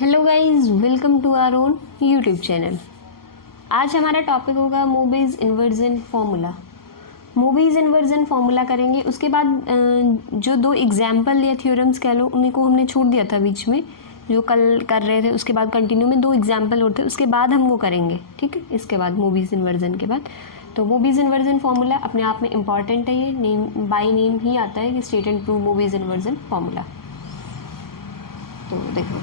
Hello guys, welcome to our own YouTube channel. आज हमारा topic होगा Mobius inversion formula. Mobius inversion formula करेंगे। उसके बाद जो दो एग्जाम्पल या थ्योरम्स कह लो उन्हीं को हमने छोड़ दिया था बीच में, जो कल कर रहे थे। उसके बाद कंटिन्यू में दो एग्जाम्पल और थे, उसके बाद हम वो करेंगे, ठीक है। इसके बाद मूवीज इन्वर्जन के बाद तो मूवीज इन्वर्जन फार्मूला अपने आप में इंपॉर्टेंट है। ये नेम बाय नेम ही आता है कि state and prove Mobius inversion formula. तो देखो,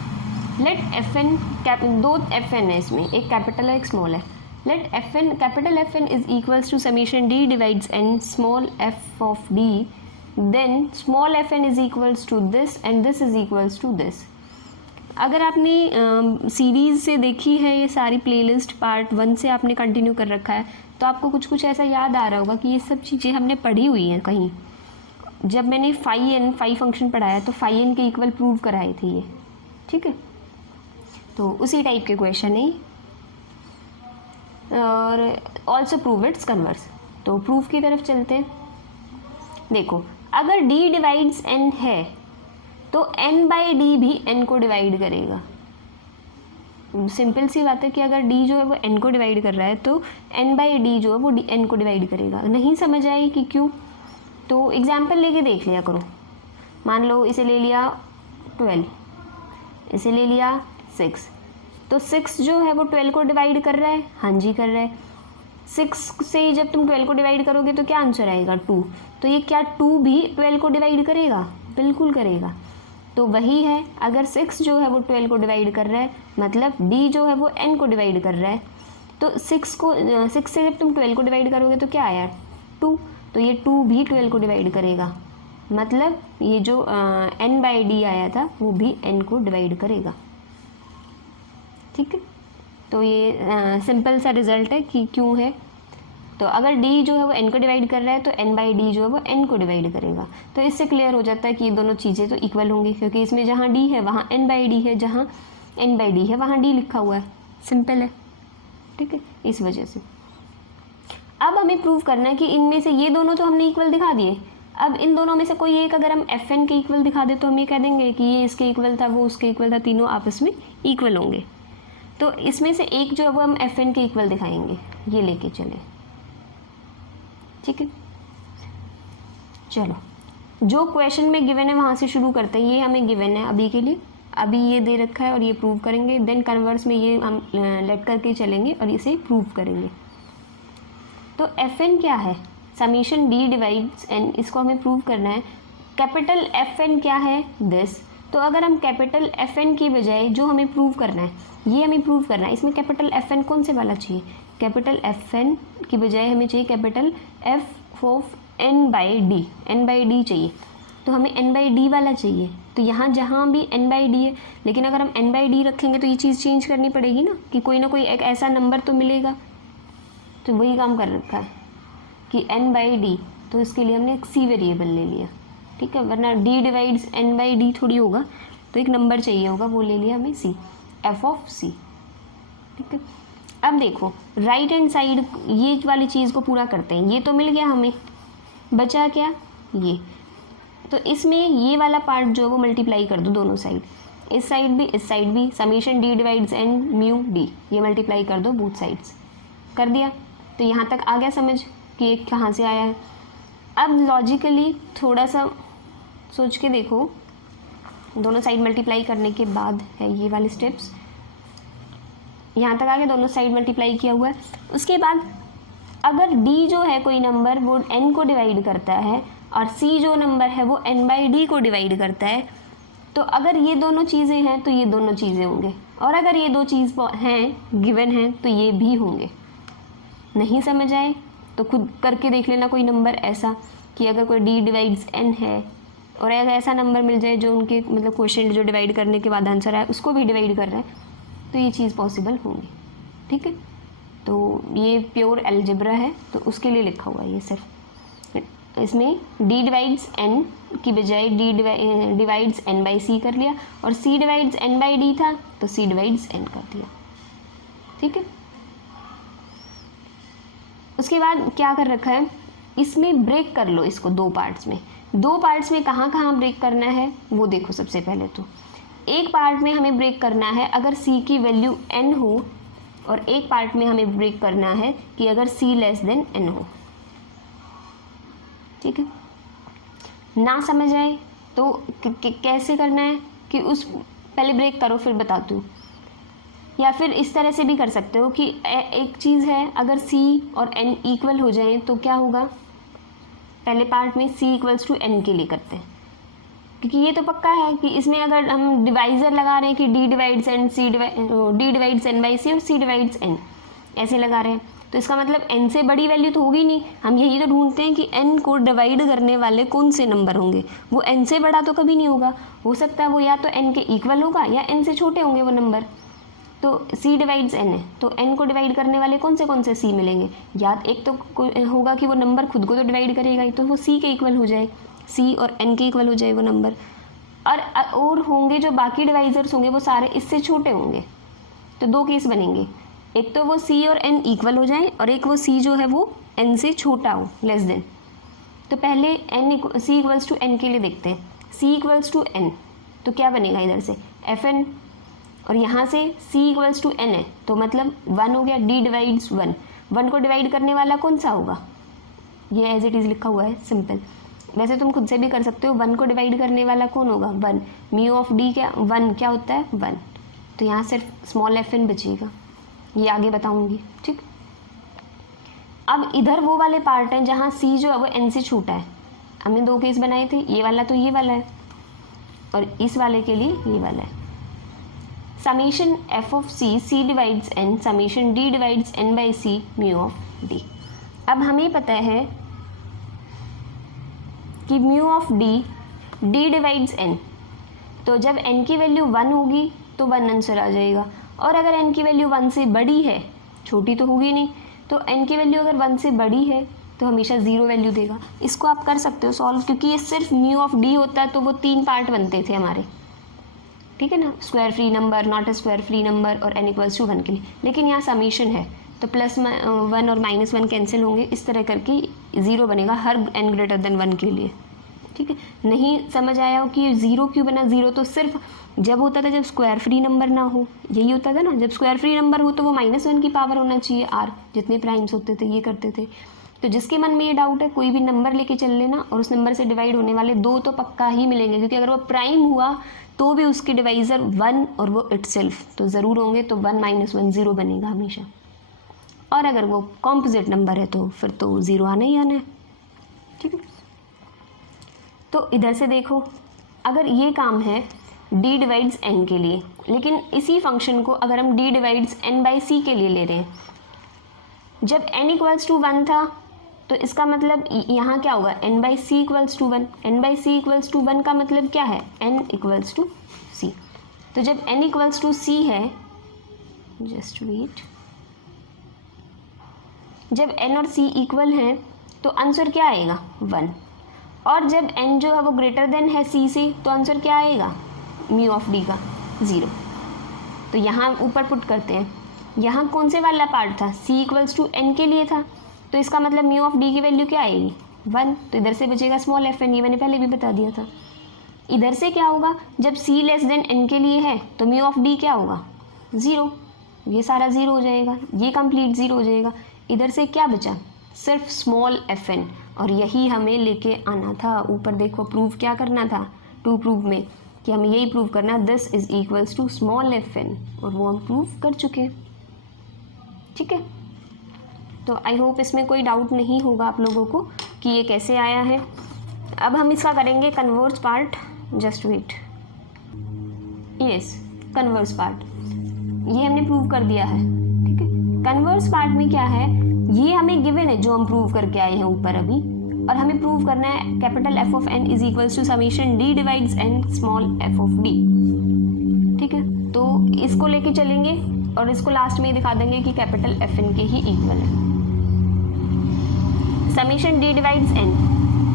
लेट एफ एन दो एफ एन है, इसमें एक कैपिटल है एक स्मॉल है। Let f n capital f n is equals to summation d divides n small f of d, then small f n is equals to this and this is equals to this. अगर आपने series से देखी है ये सारी playlist, part 1 से आपने continue कर रखा है, तो आपको कुछ कुछ ऐसा याद आ रहा होगा कि ये सब चीज़ें हमने पढ़ी हुई हैं कहीं। जब मैंने फाई फंक्शन पढ़ाया तो फाई एन के इक्वल प्रूव कराए थे ये, ठीक है। तो उसी टाइप के क्वेश्चन है। और ऑल्सो प्रूव इट्स कन्वर्स। तो प्रूफ की तरफ चलते हैं। देखो, अगर d डिवाइड्स n है तो n बाई डी भी n को डिवाइड करेगा। सिंपल सी बात है कि अगर d जो है वो n को डिवाइड कर रहा है तो n बाई डी जो है वो n को डिवाइड करेगा। नहीं समझ आई कि क्यों? तो एग्जाम्पल लेके देख लिया करो। मान लो इसे ले लिया 12, इसे ले लिया 6, तो 6 जो है वो 12 को डिवाइड कर रहा है। हाँ जी, कर रहा है। 6 से जब तुम 12 को डिवाइड करोगे तो क्या आंसर आएगा? 2। तो ये क्या 2 भी 12 को डिवाइड करेगा? बिल्कुल करेगा। तो वही है, अगर 6 जो है वो 12 को डिवाइड कर रहा है, मतलब d जो है वो n को डिवाइड कर रहा है, तो 6 से जब तुम 12 को डिवाइड करोगे तो क्या आया? 2। तो ये 2 भी 12 को डिवाइड करेगा, मतलब ये जो n बाई डी आया था वो भी n को डिवाइड करेगा, ठीक है। तो ये सिंपल सा रिजल्ट है कि क्यों है। तो अगर d जो है वो n को डिवाइड कर रहा है तो n बाई डी जो है वो n को डिवाइड करेगा। तो इससे क्लियर हो जाता है कि ये दोनों चीज़ें तो इक्वल होंगी, क्योंकि इसमें जहाँ d है वहाँ n बाई डी है, जहाँ n बाई डी है वहाँ d लिखा हुआ है। सिंपल है, ठीक है। इस वजह से अब हमें प्रूव करना है कि इनमें से ये दोनों तो हमने इक्वल दिखा दिए। अब इन दोनों में से कोई एक अगर हम एफ एन के इक्वल दिखा दे तो हम ये कह देंगे कि ये इसके इक्वल था, वो उसके इक्वल था, तीनों आपस में इक्वल होंगे। तो इसमें से एक जो है वो हम एफ एन के इक्वल दिखाएंगे, ये लेके चले, ठीक है। चलो, जो क्वेश्चन में गिवन है वहाँ से शुरू करते हैं। ये हमें गिवन है अभी के लिए, अभी ये दे रखा है और ये प्रूव करेंगे। देन कन्वर्स में ये हम लेट करके चलेंगे और इसे प्रूव करेंगे। तो एफ एन क्या है? समीशन डी डिवाइड्स एन, इसको हमें प्रूव करना है। कैपिटल एफ एन क्या है? दिस। तो अगर हम कैपिटल एफ एन की बजाय जो हमें प्रूव करना है, ये हमें प्रूव करना है, इसमें कैपिटल एफ एन कौन से वाला चाहिए? कैपिटल एफ एन की बजाय हमें चाहिए capital f of n by d. N by d चाहिए, तो हमें एन बाई डी वाला चाहिए। तो यहाँ जहाँ भी एन बाई डी है, लेकिन अगर हम एन बाई डी रखेंगे तो ये चीज़ चेंज करनी पड़ेगी ना, कि कोई ना कोई एक ऐसा नंबर तो मिलेगा। तो वही काम कर रखा है कि n बाई डी, तो इसके लिए हमने एक सी वेरिएबल ले लिया, ठीक है। वरना d divides n by D थोड़ी होगा, तो एक नंबर चाहिए होगा, वो ले लिया हमें c, f ऑफ c, ठीक है। अब देखो, राइट हैंड साइड ये वाली चीज़ को पूरा करते हैं। ये तो मिल गया हमें, बचा क्या? ये। तो इसमें ये वाला पार्ट जो है वो मल्टीप्लाई कर दो दोनों साइड, इस साइड भी इस साइड भी। Summation d divides n mu d, ये मल्टीप्लाई कर दो बोथ साइड्स। कर दिया, तो यहाँ तक आ गया समझ कि ये कहाँ से आया है। अब लॉजिकली थोड़ा सा सोच के देखो, दोनों साइड मल्टीप्लाई करने के बाद है ये वाले स्टेप्स। यहाँ तक आ गया, दोनों साइड मल्टीप्लाई किया हुआ है। उसके बाद अगर d जो है कोई नंबर वो n को डिवाइड करता है और c जो नंबर है वो n बाई डी को डिवाइड करता है, तो अगर ये दोनों चीज़ें हैं तो ये दोनों चीज़ें होंगे, और अगर ये दो चीज़ हैं गिवन हैं तो ये भी होंगे। नहीं समझ आए तो खुद करके देख लेना कोई नंबर ऐसा कि अगर कोई d डिवाइड्स n है और अगर ऐसा नंबर मिल जाए जो उनके मतलब क्वेश्चन जो डिवाइड करने के बाद आंसर आए उसको भी डिवाइड कर रहा है, तो ये चीज़ पॉसिबल होंगी, ठीक है। तो ये प्योर अलजेब्रा है, तो उसके लिए लिखा हुआ है ये सिर्फ। इसमें d डिवाइड्स n की बजाय d divides n by c कर लिया, और c divides n by d था तो c डिवाइड्स n कर दिया, ठीक है। उसके बाद क्या कर रखा है, इसमें ब्रेक कर लो इसको दो पार्ट्स में। दो पार्ट्स में कहाँ कहाँ ब्रेक करना है वो देखो। सबसे पहले तो एक पार्ट में हमें ब्रेक करना है अगर c की वैल्यू n हो, और एक पार्ट में हमें ब्रेक करना है कि अगर c लेस देन n हो। ठीक है, ना समझ आए तो कैसे करना है कि उस पहले ब्रेक करो फिर बताती हूँ। या फिर इस तरह से भी कर सकते हो कि एक चीज़ है अगर c और n इक्वल हो जाएं तो क्या होगा, पहले पार्ट में c इक्वल्स टू n के लिए करते हैं, क्योंकि ये तो पक्का है कि इसमें अगर हम डिवाइज़र लगा रहे हैं कि d divides n by c और c डिवाइड्स n ऐसे लगा रहे हैं, तो इसका मतलब n से बड़ी वैल्यू तो होगी नहीं। हम यही तो ढूंढते हैं कि n को डिवाइड करने वाले कौन से नंबर होंगे, वो n से बड़ा तो कभी नहीं होगा। हो सकता है वो या तो n के इक्वल होगा या n से छोटे होंगे वो नंबर। तो c डिवाइड्स n है, तो n को डिवाइड करने वाले कौन से c मिलेंगे, या एक तो होगा कि वो नंबर खुद को तो डिवाइड करेगा ही, तो वो c के इक्वल हो जाए, c और n के इक्वल हो जाए वो नंबर। और होंगे जो बाकी डिवाइजर्स होंगे वो सारे इससे छोटे होंगे। तो दो केस बनेंगे, एक तो वो c और n इक्वल हो जाए और एक वो c जो है वो n से छोटा हो, लेस देन। तो पहले c इक्वल्स टू n के लिए देखते हैं। c इक्वल्स टू n तो क्या बनेगा इधर से fn, और यहाँ से c इक्वल्स टू n है तो मतलब 1 हो गया, d डिवाइड्स 1। 1 को डिवाइड करने वाला कौन सा होगा, ये एज इट इज़ लिखा हुआ है, सिंपल। वैसे तुम खुद से भी कर सकते हो, 1 को डिवाइड करने वाला कौन होगा, 1। म्यू ऑफ d क्या 1 क्या होता है 1, तो यहाँ सिर्फ स्मॉल fn बचेगा, ये आगे बताऊंगी। ठीक, अब इधर वो वाले पार्ट हैं जहाँ c जो है वो n से छोटा है। हमने दो केस बनाए थे, ये वाला तो ये वाला है और इस वाले के लिए ये वाला है। Summation f of c divides n, summation d divides n by c mu of d। अब हमें पता है कि mu of d divides n, तो जब n की वैल्यू 1 होगी तो 1 आंसर आ जाएगा, और अगर n की वैल्यू 1 से बड़ी है, छोटी तो होगी नहीं, तो n की वैल्यू अगर 1 से बड़ी है तो हमेशा 0 वैल्यू देगा। इसको आप कर सकते हो सॉल्व, क्योंकि ये सिर्फ म्यू ऑफ d होता है तो वो 3 पार्ट बनते थे हमारे, ठीक है ना, square free number, not a square free number और n इक्वल्स टू 1 के लिए। लेकिन यहाँ समीशन है तो +1 और -1 कैंसिल होंगे, इस तरह करके 0 बनेगा हर n ग्रेटर देन 1 के लिए। ठीक है, नहीं समझ आया हो कि 0 क्यों बना, 0 तो सिर्फ जब होता था जब स्क्वायर फ्री नंबर ना हो, यही होता था ना, जब स्क्वायर फ्री नंबर हो तो वो -1 की पावर होना चाहिए r, जितने प्राइम्स होते थे ये करते थे। तो जिसके मन में ये डाउट है कोई भी नंबर लेके चल लेना, और उस नंबर से डिवाइड होने वाले 2 तो पक्का ही मिलेंगे, क्योंकि अगर वो प्राइम हुआ तो भी उसके डिवाइज़र 1 और वो इटसेल्फ तो ज़रूर होंगे, तो 1 - 1 0 बनेगा हमेशा। और अगर वो कॉम्पोजिट नंबर है तो फिर तो 0 आना ही आना है। ठीक है, तो इधर से देखो, अगर ये काम है d डिवाइड्स n के लिए, लेकिन इसी फंक्शन को अगर हम d divides n by c के लिए ले रहे हैं, जब n इक्वल्स टू 1 था तो इसका मतलब यहाँ क्या होगा, n by c equals to 1। n by c equals to 1 का मतलब क्या है, n इक्वल्स टू c। तो जब n इक्वल्स टू c है, जस्ट वेट, जब n और c इक्वल हैं तो आंसर क्या आएगा 1, और जब n जो है वो ग्रेटर देन है c से तो आंसर क्या आएगा म्यू ऑफ d का 0। तो यहाँ ऊपर पुट करते हैं, यहाँ कौन से वाला पार्ट था, c इक्वल्स टू n के लिए था, तो इसका मतलब म्यू ऑफ d की वैल्यू क्या आएगी 1, तो इधर से बचेगा स्मॉल fn, ये मैंने पहले भी बता दिया था। इधर से क्या होगा, जब c लेस देन n के लिए है तो म्यू ऑफ d क्या होगा 0, ये सारा 0 हो जाएगा, ये कंप्लीट 0 हो जाएगा। इधर से क्या बचा, सिर्फ स्मॉल fn, और यही हमें लेके आना था। ऊपर देखो प्रूव क्या करना था, टू प्रूव में कि हमें यही प्रूव करना, this is equals to small fn, और वो हम प्रूव कर चुके हैं। ठीक है, तो आई होप इसमें कोई डाउट नहीं होगा आप लोगों को कि ये कैसे आया है। अब हम इसका करेंगे converse part, just wait, yes converse part, ये हमने प्रूव कर दिया है। ठीक है, कन्वर्स पार्ट में क्या है, ये हमें गिवन है जो हम प्रूव करके आए हैं ऊपर अभी, और हमें प्रूव करना है capital F of n is equals to summation d divides n small f of d। ठीक है, तो इसको लेके चलेंगे और इसको लास्ट में दिखा देंगे कि कैपिटल Fn के ही इक्वल है। Summation d divides n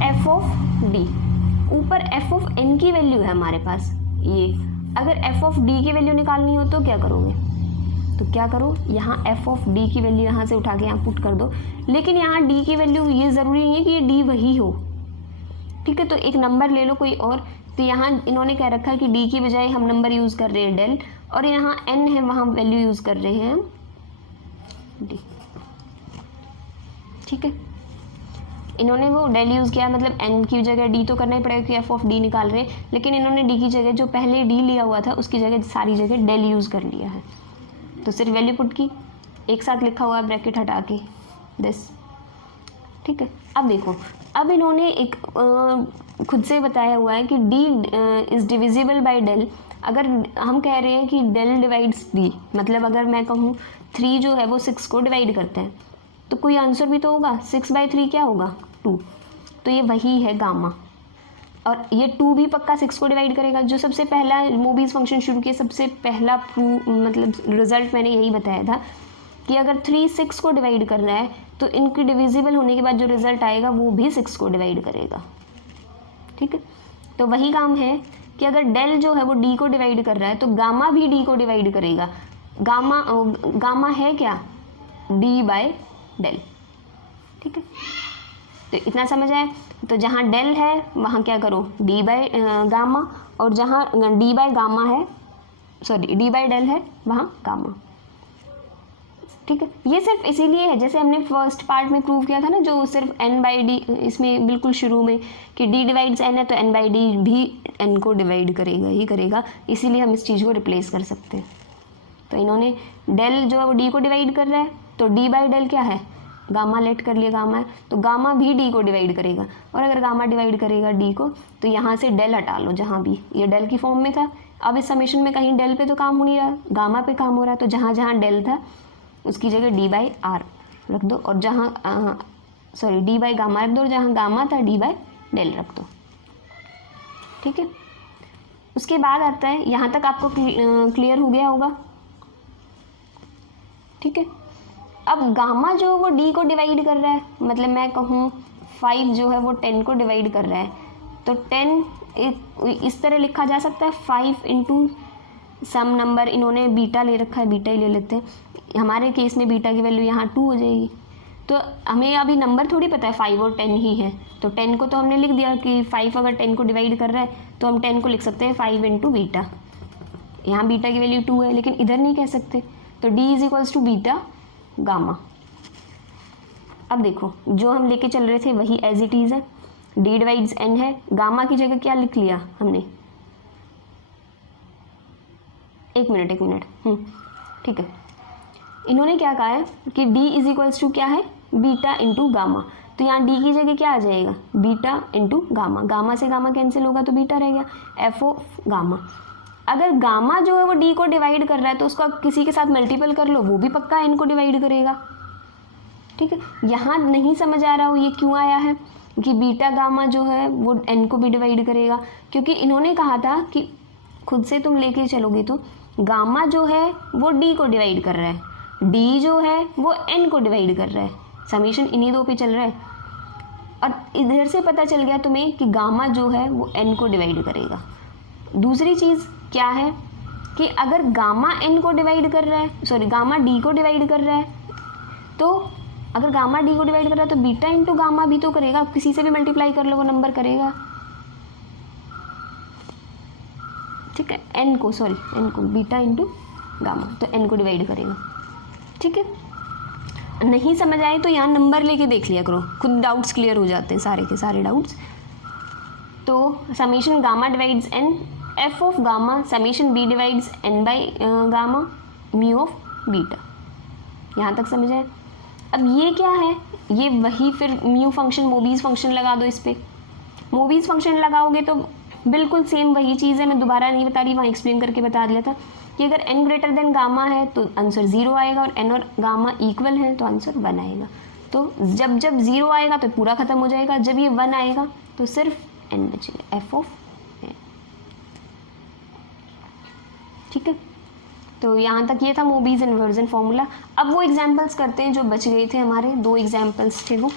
f of d, ऊपर f ऑफ n की वैल्यू है हमारे पास ये, अगर f ऑफ d की वैल्यू निकालनी हो तो क्या करोगे, तो क्या करो, यहाँ f ऑफ d की वैल्यू यहाँ से उठा के यहाँ पुट कर दो, लेकिन यहाँ d की वैल्यू ये ज़रूरी नहीं है कि ये d वही हो। ठीक है, तो एक नंबर ले लो कोई और, तो यहाँ इन्होंने कह रखा है कि डी की बजाय हम नंबर यूज़ कर रहे हैं डेल, और यहाँ एन है वहाँ वैल्यू यूज़ कर रहे हैं हम डी। ठीक है, इन्होंने वो डेल यूज़ किया, मतलब एन की जगह डी तो करना ही पड़ेगा कि एफ ऑफ डी निकाल रहे हैं, लेकिन इन्होंने डी की जगह जो पहले डी लिया हुआ था उसकी जगह सारी जगह डेल यूज़ कर लिया है। तो सिर्फ वैल्यू पुट की, एक साथ लिखा हुआ है ब्रैकेट हटा के दिस। ठीक है, अब देखो, अब इन्होंने एक खुद से बताया हुआ है कि d is divisible by del. अगर हम कह रहे हैं कि डेल डिवाइड्स डी, मतलब अगर मैं कहूँ 3 जो है वो 6 को डिवाइड करते हैं, तो कोई आंसर भी तो होगा। 6/3 क्या होगा? 2। तो ये वही है गामा, और ये 2 भी पक्का 6 को डिवाइड करेगा। जो सबसे पहला मोबीज फंक्शन शुरू किया, सबसे पहला मतलब रिजल्ट मैंने यही बताया था कि अगर 3 6 को डिवाइड कर रहा है तो इनकी डिविजिबल होने के बाद जो रिजल्ट आएगा वो भी 6 को डिवाइड करेगा। ठीक है, तो वही काम है कि अगर डेल जो है वो डी को डिवाइड कर रहा है तो गामा भी डी को डिवाइड करेगा। गामा है क्या? D by del. ठीक है, तो इतना समझ आए। तो जहाँ डेल है वहाँ क्या करो, डी बाय गामा, और जहाँ डी बाय गामा है, सॉरी डी बाय डेल है, वहाँ गामा। ठीक है, ये सिर्फ इसीलिए है, जैसे हमने फर्स्ट पार्ट में प्रूव किया था ना, जो सिर्फ n बाई डी, इसमें बिल्कुल शुरू में कि d डिवाइड्स n है तो n बाई डी भी n को डिवाइड करेगा ही करेगा, इसीलिए हम इस चीज़ को रिप्लेस कर सकते हैं। तो इन्होंने डेल जो है वो d को डिवाइड कर रहा है, तो d बाई डेल क्या है? गामा लेट कर लिया, गामा है, तो गामा भी d को डिवाइड करेगा। और अगर गामा डिवाइड करेगा d को, तो यहाँ से डेल हटा लो, जहाँ भी ये डेल की फॉर्म में था। अब इस समेशन में कहीं डेल पे तो काम हो नहीं रहा, गामा पे काम हो रहा है, तो जहाँ जहाँ डेल था उसकी जगह डी बाई आर रख दो, और जहाँ सॉरी डी बाई गामा रख दो, और जहाँ गामा था डी बाई डेल रख दो। ठीक है, उसके बाद आता है, यहाँ तक आपको क्लियर हो गया होगा। ठीक है, अब गामा जो वो डी को डिवाइड कर रहा है, मतलब मैं कहूँ 5 जो है वो 10 को डिवाइड कर रहा है, तो 10 इस तरह लिखा जा सकता है 5 इंटू सम नंबर, इन्होंने बीटा ले रखा है, बीटा ही ले लेते हैं। हमारे केस में बीटा की वैल्यू यहाँ 2 हो जाएगी। तो हमें अभी नंबर थोड़ी पता है 5 और 10 ही है, तो 10 को तो हमने लिख दिया कि 5 अगर 10 को डिवाइड कर रहा है तो हम 10 को लिख सकते हैं 5 इंटू बीटा। यहाँ बीटा की वैल्यू 2 है, लेकिन इधर नहीं कह सकते, तो d is equals to beta gamma. अब देखो, जो हम लेके चल रहे थे वही एज इट इज़ है, d डिवाइड्स n है, गामा की जगह क्या लिख लिया हमने, एक मिनट ठीक है, इन्होंने क्या कहा है कि d इज इक्वल्स टू क्या है, बीटा इंटू गामा। तो यहाँ d की जगह क्या आ जाएगा, बीटा इंटू गामा, गामा से गामा कैंसिल होगा तो बीटा रह गया, एफ ऑफ गामा। अगर गामा जो है वो d को डिवाइड कर रहा है तो उसको किसी के साथ मल्टीपल कर लो, वो भी पक्का n को डिवाइड करेगा। ठीक है, यहाँ नहीं समझ आ रहा हो ये क्यों आया है कि बीटा गामा जो है वो n को भी डिवाइड करेगा, क्योंकि इन्होंने कहा था कि खुद से तुम लेके चलोगे तो गामा जो है वो d को डिवाइड कर रहा है, d जो है वो n को डिवाइड कर रहा है, समीशन इन्हीं दो पे चल रहा है। और इधर से पता चल गया तुम्हें कि गामा जो है वो n को डिवाइड करेगा। दूसरी चीज़ क्या है कि अगर गामा n को डिवाइड कर रहा है, सॉरी गामा d को डिवाइड कर रहा है, तो अगर गामा d को डिवाइड कर रहा है तो बीटा इंटू गामा भी तो करेगा, किसी से भी मल्टीप्लाई कर लो वो नंबर करेगा। ठीक है, n को बीटा इंटू गामा, तो n को डिवाइड करेगा। ठीक है, नहीं समझ आए तो यहाँ नंबर लेके देख लिया करो, खुद डाउट्स क्लियर हो जाते हैं, सारे के सारे डाउट्स। तो summation gamma divides n, F of gamma summation b divides n by gamma mu of beta. यहाँ तक समझ आए। अब ये क्या है, ये वही फिर म्यू फंक्शन, मोबीज फंक्शन लगा दो इस पर। मोबीज फंक्शन लगाओगे तो बिल्कुल सेम वही चीज़ है, मैं दोबारा नहीं बता रही, वहाँ एक्सप्लेन करके बता दिया था कि अगर n ग्रेटर देन गामा है तो आंसर 0 आएगा, और n और गामा इक्वल है तो आंसर 1 आएगा। तो जब 0 आएगा तो पूरा ख़त्म हो जाएगा, जब ये 1 आएगा तो सिर्फ n बचेगा, एफ ऑफ n। ठीक है, तो यहाँ तक ये था मोबीज इन्वर्जन फॉर्मूला। अब वो एग्जाम्पल्स करते हैं जो बच गए थे हमारे, 2 एग्जाम्पल्स थे वो,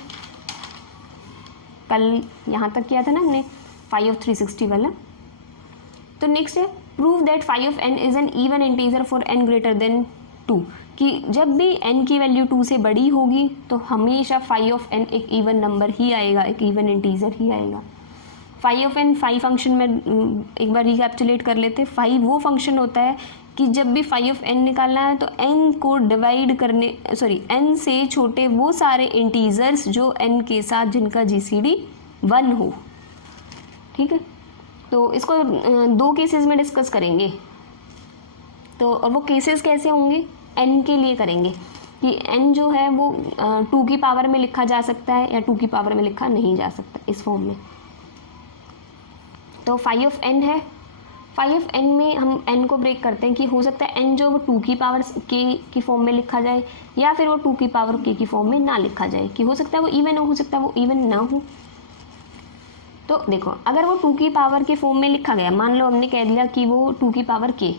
कल यहाँ तक किया था ना हमने 5 of 360 वाला। तो नेक्स्ट है prove that 5 of n is an even integer for n greater than 2, कि जब भी n की वैल्यू 2 से बड़ी होगी तो हमेशा 5 of n एक इवन नंबर ही आएगा, एक इवन इंटीजर ही आएगा। Phi of n phi function में एक बार रिकैप्चुलेट कर लेते। फाई वो फंक्शन होता है कि जब भी फाई ऑफ एन निकालना है तो एन को डिवाइड करने एन से छोटे वो सारे इंटीजर्स जो एन के साथ जिनका जीसीडी 1 हो। ठीक है, तो इसको दो केसेस में डिस्कस करेंगे। तो और वो केसेस कैसे होंगे, एन के लिए करेंगे कि एन जो है वो 2 की पावर में लिखा जा सकता है या 2 की पावर में लिखा नहीं जा सकता इस फॉर्म में। तो फाई ऑफ एन है, फाई ऑफ एन में हम एन को ब्रेक करते हैं कि हो सकता है एन जो वो 2 की पावर के की फॉर्म में लिखा जाए या फिर वो 2 की पावर के की फॉर्म में ना लिखा जाए, कि हो सकता है वो इवन हो सकता है वो इवन ना हो। तो देखो अगर वो 2 की पावर के फॉर्म में लिखा गया, मान लो हमने कह दिया कि वो 2 की पावर के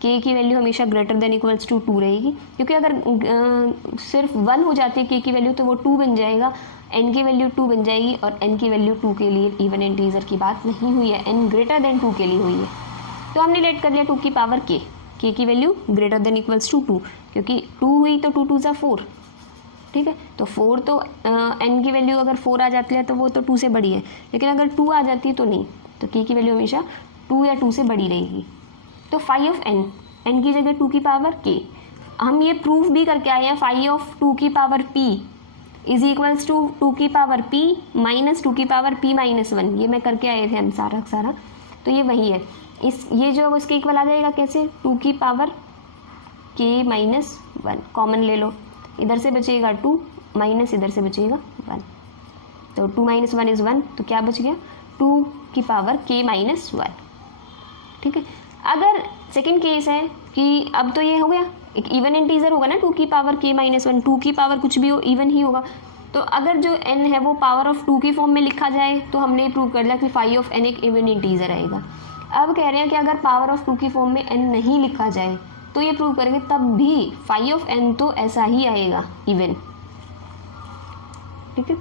की वैल्यू हमेशा ग्रेटर देन इक्वल्स टू 2 रहेगी, क्योंकि अगर सिर्फ 1 हो जाती है के की वैल्यू तो वो 2 बन जाएगा, एन की वैल्यू 2 बन जाएगी और एन की वैल्यू 2 के लिए इवन इंटीजर की बात नहीं हुई है, एन ग्रेटर देन 2 के लिए हुई है। तो हमने लेट कर लिया 2 की पावर के की value greater than equals to 2, क्योंकि 2 हुई तो 2 2 ज़ा 4। ठीक है, तो 4 तो एन की वैल्यू अगर 4 आ जाती है तो वो तो 2 से बड़ी है, लेकिन अगर 2 आ जाती है तो नहीं, तो के की वैल्यू हमेशा 2 या 2 से बड़ी रहेगी। तो फाई ऑफ एन, एन की जगह 2 की पावर के, हम ये प्रूफ भी करके आए हैं फाई ऑफ 2 की power p is equals to 2 की पावर पी माइनस 2 की पावर पी माइनस 1, ये मैं करके आए थे हम सारा। तो ये वही है, ये जो उसके इक्वल आ जाएगा कैसे, 2 की पावर के माइनस 1 कॉमन ले लो, इधर से बचेगा 2 माइनस इधर से बचेगा 1, तो 2 माइनस 1 इज़ 1, तो क्या बच गया 2 की पावर के माइनस 1। ठीक है, अगर सेकंड केस है कि अब तो ये हो गया एक इवन इंटीजर होगा ना, 2 की पावर के माइनस 1, 2 की पावर कुछ भी हो इवन ही होगा, तो अगर जो n है वो पावर ऑफ 2 की फॉर्म में लिखा जाए तो हमने प्रूव कर लिया कि फाई ऑफ n एक इवन इंटीजर आएगा। अब कह रहे हैं कि अगर पावर ऑफ 2 की फॉर्म में n नहीं लिखा जाए तो ये प्रूव करेंगे तब भी फाई ऑफ n तो ऐसा ही आएगा इवन। ठीक है,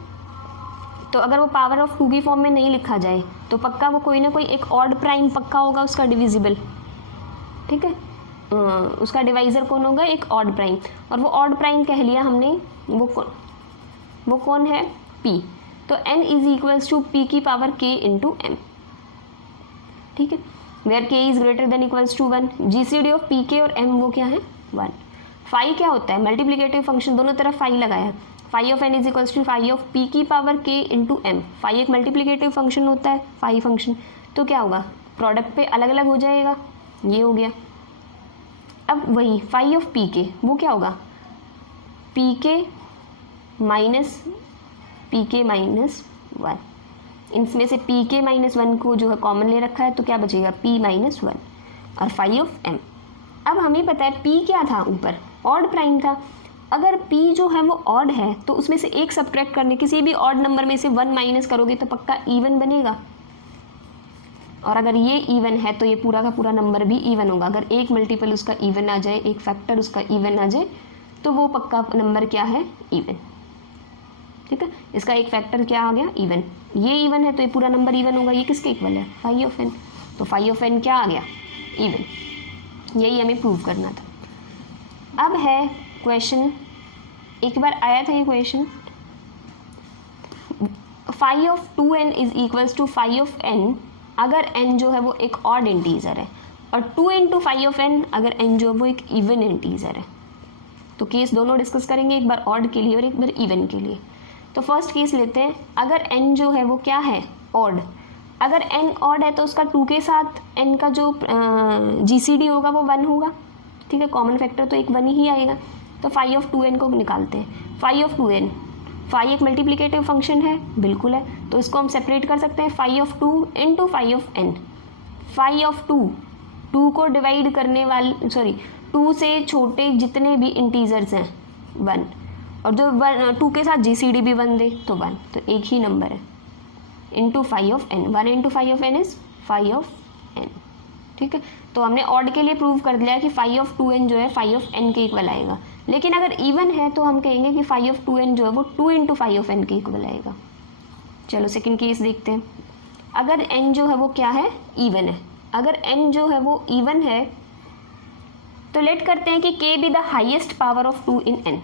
तो अगर वो पावर ऑफ 2 की फॉर्म में नहीं लिखा जाए तो पक्का वो कोई ना कोई एक ऑड प्राइम पक्का होगा उसका डिविजिबल। ठीक है, उसका डिवाइज़र कौन होगा, एक ऑड प्राइम, और वो ऑड प्राइम कह लिया हमने, वो कौन है, p। तो n is equals to p की पावर k इंटू m। ठीक है, where k is greater than equals to 1, GCD of p k और m वो क्या है 1। फाई क्या होता है, मल्टीप्लिकेटिव फंक्शन, दोनों तरफ फाई लगाया, phi of n is equals to phi of p की power k into m। Phi एक मल्टीप्लिकेटिव फंक्शन होता है, फाई फंक्शन, तो क्या होगा प्रोडक्ट पे अलग अलग हो जाएगा, ये हो गया। अब वही फाई ऑफ पी के वो क्या होगा, पी के माइनस 1, इनमें से पी के माइनस 1 को जो है कॉमन ले रखा है तो क्या बचेगा p माइनस 1 और फाई ऑफ m। अब हमें पता है p क्या था, ऊपर ऑड प्राइम था, अगर p जो है वो ऑड है तो उसमें से एक सब्ट्रैक्ट करने, किसी भी ऑड नंबर में से 1 माइनस करोगे तो पक्का इवन बनेगा, और अगर ये इवन है तो ये पूरा का पूरा नंबर भी इवन होगा। अगर एक मल्टीपल उसका इवन आ जाए, एक फैक्टर उसका इवन आ जाए तो वो पक्का नंबर क्या है, इवन। ठीक है, इसका एक फैक्टर क्या आ गया, इवन, ये इवन है तो ये पूरा नंबर इवन होगा। ये किसके इक्वल है, फाई ऑफ एन, तो फाई ऑफ एन क्या आ गया, इवन। यही हमें प्रूव करना था। अब है क्वेश्चन, एक बार आया था ये question, phi of 2n is equals to phi of n अगर n जो है वो एक ऑड इंटीजर है, और 2 इंटू फाई ऑफ n अगर n जो है वो एक इवन इंटीजर है। तो केस दोनों डिस्कस करेंगे, एक बार ऑड के लिए और एक बार इवन के लिए। तो फर्स्ट केस लेते हैं, अगर n जो है वो क्या है, ऑड, अगर n ऑड है तो उसका 2 के साथ n का जो GCD होगा वो 1 होगा। ठीक है, कॉमन फैक्टर तो एक 1 ही आएगा। तो फाई ऑफ 2n को निकालते हैं, फाई ऑफ 2n, फाई एक मल्टीप्लिकेटिव फंक्शन है, बिल्कुल है, तो इसको हम सेपरेट कर सकते हैं, phi of 2 into phi of n। Phi of 2 को डिवाइड करने वाले 2 से छोटे जितने भी इंटीजर्स हैं 1, और जो 2 के साथ GCD भी 1 दे तो 1, तो एक ही नंबर है, into phi of n। 1 into phi of n is phi of n। ठीक है, तो हमने ऑड के लिए प्रूव कर दिया कि फाई ऑफ 2n जो है फाई ऑफ n के इक्वल आएगा। लेकिन अगर इवन है तो हम कहेंगे कि फाई ऑफ 2n जो है वो 2 इंटू फाई ऑफ n के इक्वल आएगा। चलो सेकंड केस देखते हैं, अगर n जो है वो क्या है, इवन है, अगर n जो है वो इवन है तो लेट करते हैं कि k be the highest power of 2 in n।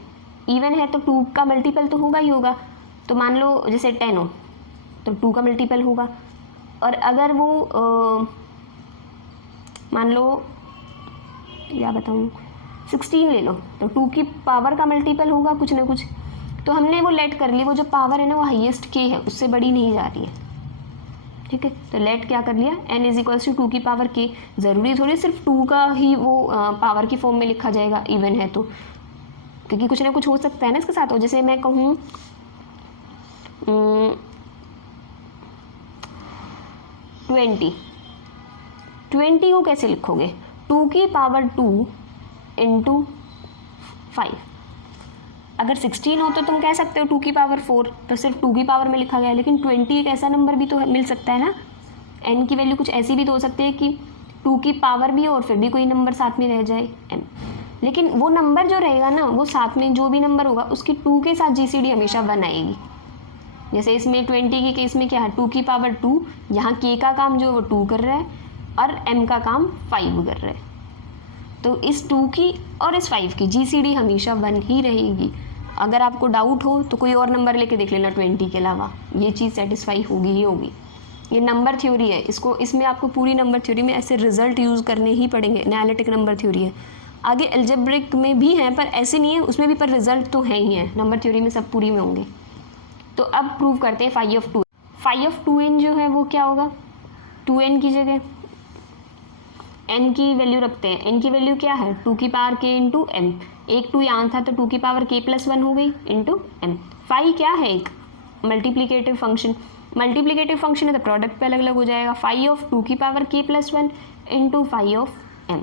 Even है तो 2 का मल्टीपल तो होगा ही होगा, तो मान लो जैसे 10 हो तो 2 का मल्टीपल होगा, और अगर वो मान लो क्या बताऊँ 16 ले लो, तो 2 की पावर का मल्टीपल होगा कुछ ना कुछ। तो हमने वो लेट कर ली, वो जो पावर है ना वो हाईएस्ट के है, उससे बड़ी नहीं जा रही है, ठीक है। तो लेट क्या कर लिया, n इज इक्वल्स टू 2 की पावर k। ज़रूरी थोड़ी सिर्फ 2 का ही वो पावर की फॉर्म में लिखा जाएगा इवन है तो, क्योंकि कुछ ना कुछ हो सकता है ना इसके साथ। और जैसे मैं कहूँ 20 को कैसे लिखोगे, 2 की पावर 2 इंटू 5। अगर 16 हो तो तुम कह सकते हो 2 की पावर 4, तो सिर्फ 2 की पावर में लिखा गया है। लेकिन 20 एक ऐसा नंबर भी तो मिल सकता है ना, n की वैल्यू कुछ ऐसी भी तो हो सकती है कि 2 की पावर भी हो और फिर भी कोई नंबर साथ में रह जाए n। लेकिन वो नंबर जो रहेगा ना, वो साथ में जो भी नंबर होगा उसकी 2 के साथ GCD हमेशा 1 आएगी। जैसे इसमें 20 के केस में क्या है, 2 की पावर 2, यहाँ k का काम जो है वो 2 कर रहा है और m का काम 5 कर रहा है। तो इस 2 की और इस 5 की GCD हमेशा 1 ही रहेगी। अगर आपको डाउट हो तो कोई और नंबर लेके देख लेना 20 के अलावा, ये चीज़ सेटिस्फाई होगी ही होगी। ये नंबर थ्योरी है, इसको इसमें आपको पूरी नंबर थ्योरी में ऐसे रिजल्ट यूज़ करने ही पड़ेंगे। एनालिटिक नंबर थ्योरी है, आगे एल्जेब्रिक में भी हैं पर ऐसे नहीं है, उसमें भी पर रिजल्ट तो है ही है, नंबर थ्योरी में सब पूरी में होंगे। तो अब प्रूव करते हैं phi of 2। Phi of 2n जो है वो क्या होगा, 2n की जगह n की वैल्यू रखते हैं। n की वैल्यू क्या है, 2 की पावर k इंटू m। एक 2 यहाँ था तो 2 की पावर k प्लस 1 हो गई इंटू m। फाई क्या है, एक मल्टीप्लीकेटिव फंक्शन। मल्टीप्लीकेटिव फंक्शन है तो प्रोडक्ट पे अलग अलग हो जाएगा। फाई ऑफ 2 की power k plus 1 into phi of m।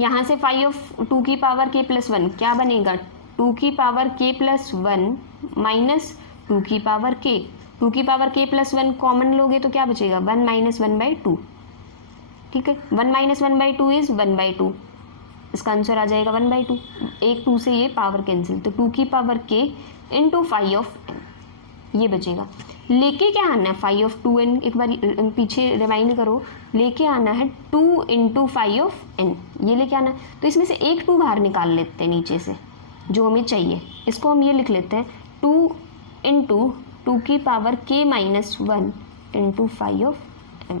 यहाँ से फाई ऑफ 2 की पावर k प्लस 1 क्या बनेगा, 2 की पावर k प्लस 1 माइनस 2 की पावर k। 2 की पावर k प्लस 1 कॉमन लोगे तो क्या बचेगा, 1 माइनस 1/2, ठीक है। 1 माइनस 1/2 इज 1/2, इसका आंसर आ जाएगा 1/2। एक 2 से ये पावर कैंसिल, तो 2 की power k into phi of n ये बचेगा। लेके क्या आना है, फाई ऑफ 2n, एक बार पीछे रिवाइंड करो, लेके आना है 2 इंटू फाई ऑफ n, ये लेके आना है। तो इसमें से एक 2 बाहर निकाल लेते हैं नीचे से जो हमें चाहिए, इसको हम ये लिख लेते हैं 2 इंटू 2 की power k minus 1 into phi of m।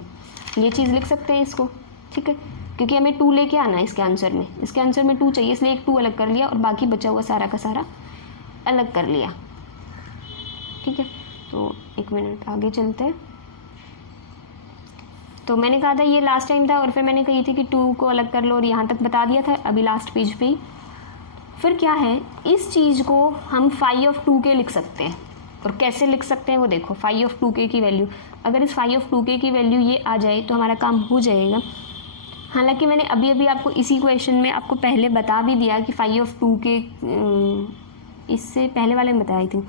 ये चीज़ लिख सकते हैं इसको, ठीक है, क्योंकि हमें 2 लेके आना है इसके आंसर में। इसके आंसर में 2 चाहिए, इसलिए एक 2 अलग कर लिया और बाकी बचा हुआ सारा का सारा अलग कर लिया, ठीक है। तो एक मिनट आगे चलते हैं। तो मैंने कहा था ये लास्ट टाइम था और फिर मैंने कही थी कि 2 को अलग कर लो और यहाँ तक बता दिया था, अभी लास्ट पेज पे ही। फिर क्या है, इस चीज़ को हम फाई ऑफ 2k लिख सकते हैं। और कैसे लिख सकते हैं वो देखो, फाई ऑफ 2k की वैल्यू, अगर इस फाई ऑफ 2k की वैल्यू ये आ जाए तो हमारा काम हो जाएगा। हालांकि मैंने अभी अभी आपको इसी क्वेश्चन में आपको पहले बता भी दिया कि फाई ऑफ 2k, इससे पहले वाले में बताया थी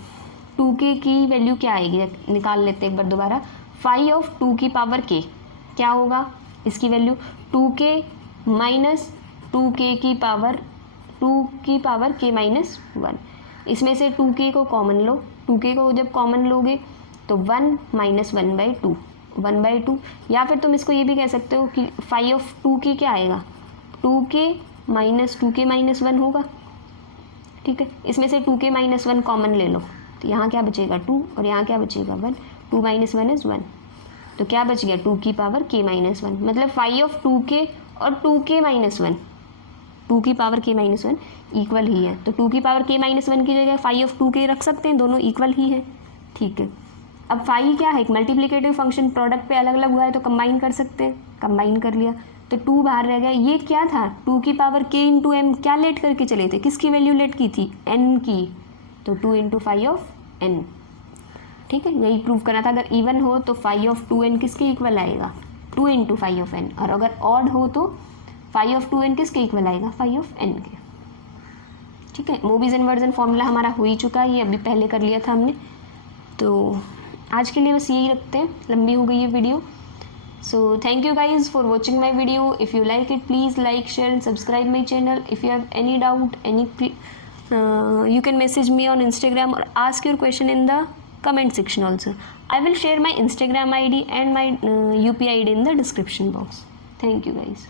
2k की वैल्यू क्या आएगी, निकाल लेते हैं एक बार दोबारा। फाई ऑफ 2 की पावर k क्या होगा, इसकी वैल्यू 2k माइनस 2k की पावर k माइनस 1। इसमें से 2k को कॉमन लो, 2k को जब कॉमन लोगे तो 1 माइनस 1/2, 1/2। या फिर तुम इसको ये भी कह सकते हो कि फाई ऑफ 2k क्या आएगा, 2k माइनस 1 होगा, ठीक है। इसमें से 2k माइनस 1 कॉमन ले लो तो यहाँ क्या बचेगा 2 और यहाँ क्या बचेगा 1, 2 माइनस 1 इज 1, तो क्या बच गया 2 की पावर k माइनस 1। मतलब फाई ऑफ 2k और 2k माइनस 1, 2 की पावर k माइनस 1 इक्वल ही है। तो 2 की पावर k माइनस 1 की जगह फाई ऑफ 2k रख सकते हैं, दोनों इक्वल ही है, ठीक है। अब फाई क्या है, एक मल्टीप्लिकेटिव फंक्शन, प्रोडक्ट पे अलग अलग हुआ है तो कंबाइन कर सकते हैं, कंबाइन कर लिया तो 2 बाहर रह गया। ये क्या था, 2 की पावर k इंटू m, क्या लेट करके चले थे, किसकी वैल्यू लेट की थी, n की, तो 2 इंटू फाई ऑफ n, ठीक है। यही प्रूव करना था, अगर इवन हो तो फाई ऑफ 2n किसके इक्वल आएगा, 2 इंटू फाई ऑफ n, और अगर ऑड हो तो फाई ऑफ 2n किसके इक्वल आएगा, फाई ऑफ n के, ठीक है। मूवीज इन्वर्जन फॉर्मूला हमारा हो ही चुका है, ये अभी पहले कर लिया था हमने। तो आज के लिए बस यही रखते हैं, लंबी हो गई है video. So thank you guys for watching my video. If you like it please like, share and subscribe my channel. If you have any doubt, you can message me on Instagram or ask your question in the comment section also. I will share my Instagram ID and my UPI ID in the description box. Thank you guys.